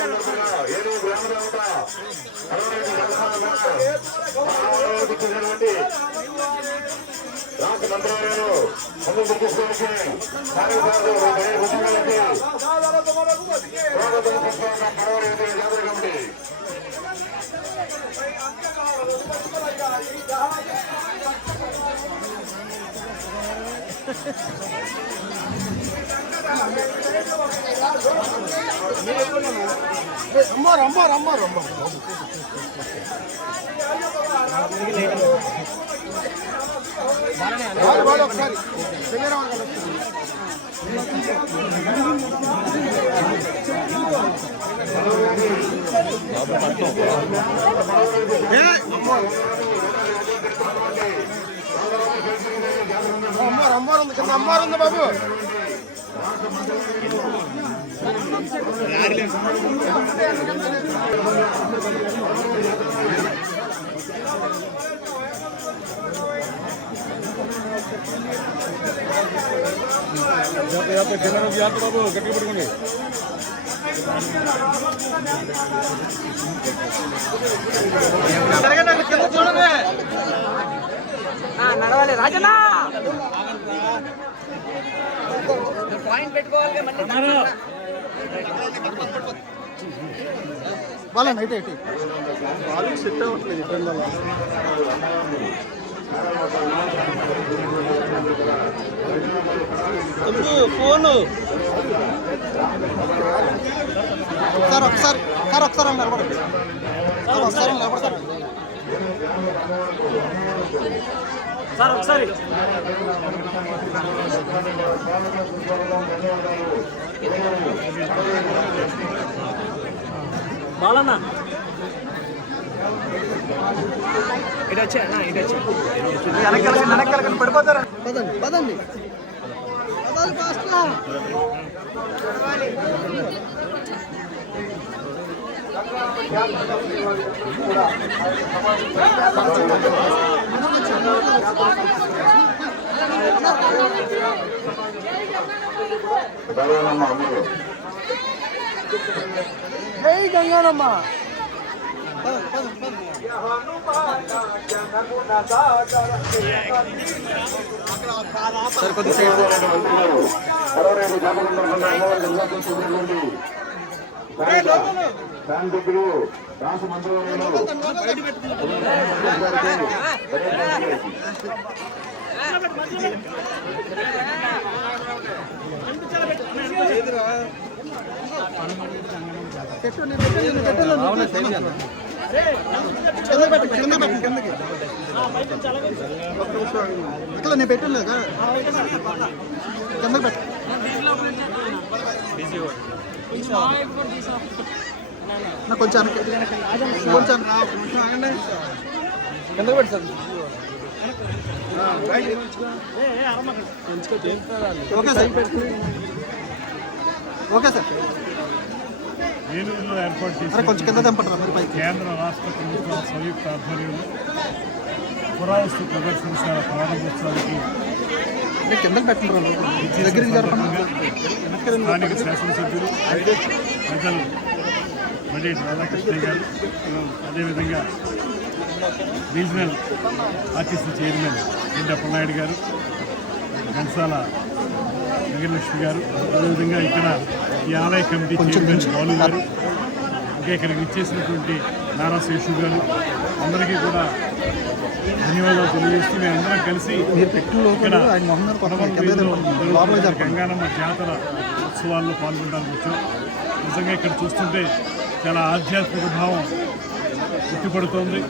రాష్ట్ర మంత్రివర్యులు అందరూ ఒకసారి అమ్మారు ఉంది కింద అమ్మారు ఉంది బాబు బాబు గట్టి పడుకోండి చూడండి నడవాలి రాజనా పాయింట్ పెట్టుకోవాలి వాళ్ళ నైట్ అయితే వాళ్ళు సెట్ అవ్వట్లేదు ఫోను సార్ ఒకసారి నిలబడండి సార్ ఒకసారి నిలబడతారు సార్ ఒకసారి బాలన్నా ఇటు వచ్చా వెనక్కి పడిపోతారా పదండి పదండి జై గంగానమ్మ సార్ కొద్ది సైడ్ శాంతికులు రాష్ట్ర మంత్రివర్యులు నేను పెట్టలేదా కింద పెట్టు కొంచెం కొంచెం కింద పెట్టు sir okay sir okay sir ఏలూరులో ఏర్పాటు చేసిన కొంచెం కింద తెంపండి కేంద్ర రాష్ట్ర ప్రభుత్వం సంయుక్త ఆధ్వర్యంలో పురావస్తు ప్రదర్శనశాల ప్రారంభోత్సవానికి స్థానిక శాసనసభ్యులు ప్రజలు మడి రాధాకృష్ణ గారు అదేవిధంగా regional RTC chairman N Appalanaidu గారు ఘంటసాల వెంకటలక్ష్మి గారు అదేవిధంగా ఇక్కడ ఈ ఆలయ కమిటీ చైర్మన్ బాలు గారు ఇంకా ఇక్కడికి ఇచ్చేసినటువంటి నారా శేషు గారు అందరికీ కూడా ధన్యవాదాలు తెలియజేస్తూ మేమందరం కలిసి ఇక్కడ గంగానమ్మ జాతర ఉత్సవాల్లో పాల్గొనడానికి వచ్చాం. నిజంగా ఇక్కడ చూస్తుంటే చాలా ఆధ్యాత్మిక భావం ఉట్టిపడుతోంది.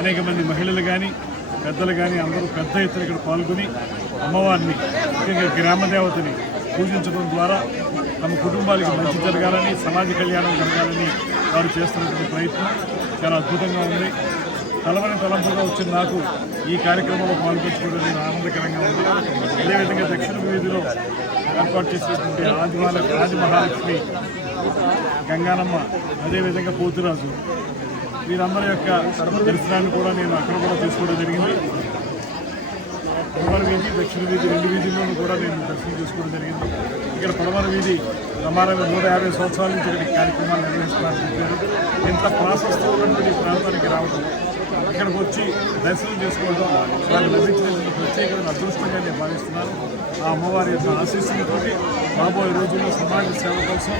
అనేక మంది మహిళలు కానీ పెద్దలు కానీ అందరూ పెద్ద ఎత్తున ఇక్కడ పాల్గొని అమ్మవారిని ముఖ్యంగా గ్రామదేవతని పూజించడం ద్వారా తమ కుటుంబాలకి మంచి జరగాలని సమాజ కళ్యాణం జరగాలని వారు చేస్తున్నటువంటి ప్రయత్నం చాలా అద్భుతంగా ఉంది. తలవని తలంపుగా వచ్చిన నాకు ఈ కార్యక్రమంలో పాల్గొంచుకోవడం నేను ఆనందకరంగా ఉంది. అదేవిధంగా దక్షిణ వీధిలో ఏర్పాటు చేసినటువంటి ఆది మహాలక్ష్మి గంగానమ్మ అదేవిధంగా పోతురాజు వీరందరి యొక్క దర్శనాన్ని కూడా నేను అక్కడ కూడా తీసుకోవడం జరిగింది. పడమర వీధి దక్షిణ వీధి రెండు వీధుల్లోనూ కూడా నేను దర్శనం చేసుకోవడం జరిగింది. ఇక్కడ పడమర వీధి సమానంగా 150 సంవత్సరాల నుంచి ఇక్కడ కార్యక్రమాలు నిర్వహిస్తున్నారని చెప్పారు. ఇంత ప్రాసెస్తో ఉన్నటువంటి ప్రాంతానికి రావడం, ఇక్కడికి వచ్చి దర్శనం చేసుకోవడం వాళ్ళకి లభించినటువంటి ప్రత్యేకమైన అదృష్టంగా నేను భావిస్తున్నాను. ఆ అమ్మవారి యొక్క ఆశీస్సులతో రాబోయే రోజుల్లో సమాజ సేవ కోసం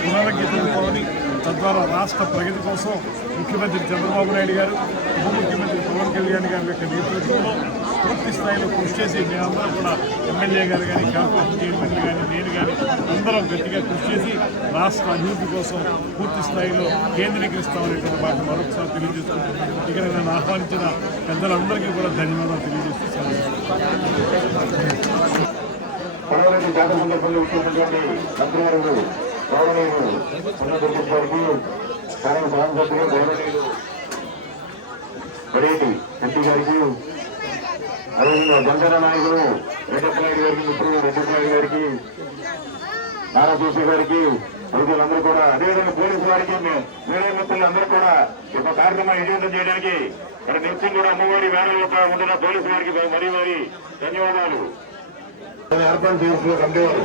పునరంకితమవుతామని, తద్వారా రాష్ట్ర ప్రగతి కోసం ముఖ్యమంత్రి చంద్రబాబు నాయుడు గారు, ఉప ముఖ్యమంత్రి పవన్ కళ్యాణ్ గారి యొక్క నేతృత్వంలో పూర్తి స్థాయిలో కృషి చేసి మేమందరం కూడా ఎమ్మెల్యే గారు కానీ, కార్పొరేషన్ చైర్మన్లు కానీ, నేను కానీ అందరం గట్టిగా కృషి చేసి రాష్ట్ర అభివృద్ధి కోసం పూర్తి స్థాయిలో కేంద్రీకరిస్తామనేటువంటి మాట మరొకసారి తెలియజేస్తున్నాను. ఇక్కడ నన్ను ఆహ్వానించిన పెద్దలందరికీ కూడా ధన్యవాదాలు తెలియజేస్తూ అదేవిధంగా జనసేన నాయకులు రెడ్డప్పనాయుడు గారికి, మిత్రులు రెడ్డప్పనాయుడు గారికి, నారా చూసి గారికి, ప్రజలందరూ కూడా, అదేవిధంగా పోలీసు వారికి, మీడియా మిత్రులు అందరూ కూడా ఈ కార్యక్రమాన్ని విజయవంతం చేయడానికి ఇక్కడ నిత్యం కూడా అమ్మవారి వేళలో ఉంటున్న పోలీసు వారికి మరీ మరీ ధన్యవాదాలు. ఏర్పాటు చేస్తున్న కమిటీ వారు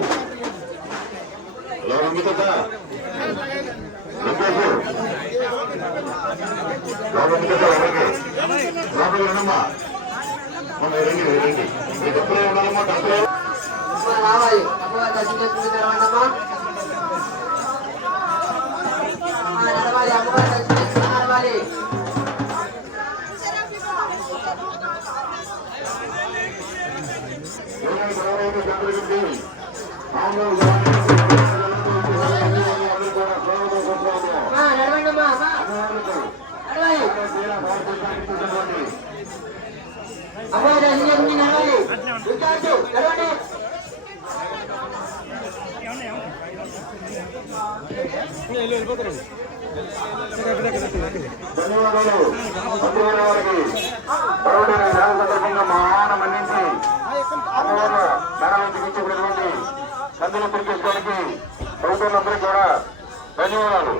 లోపలిమ్మా రండి ఎప్పుడే ఉండాలమ్మా డాక్టర్ రావాలి. అమ్మవారి దర్శనం చేసుకుని తెరవండమ్మా. నడవాలి, అమ్మవారి దర్శనం చేసుకుని నడవాలి. నడవండమ్మా, నడవాలి. అమ్మవారి దర్శనం చేసుకుని నడవాలి. నడవండి. ధన్యవాదాలు. మంత్రివర్గ వారికి పర్వదిన వేల సందర్భంగా మా ఆహ్వానం మన్నించి అమ్మవారి మేళవించి ఇచ్చినటువంటి కందుల తిరిగేశ్వరికి ప్రభుత్వాలందరికీ కూడా ధన్యవాదాలు.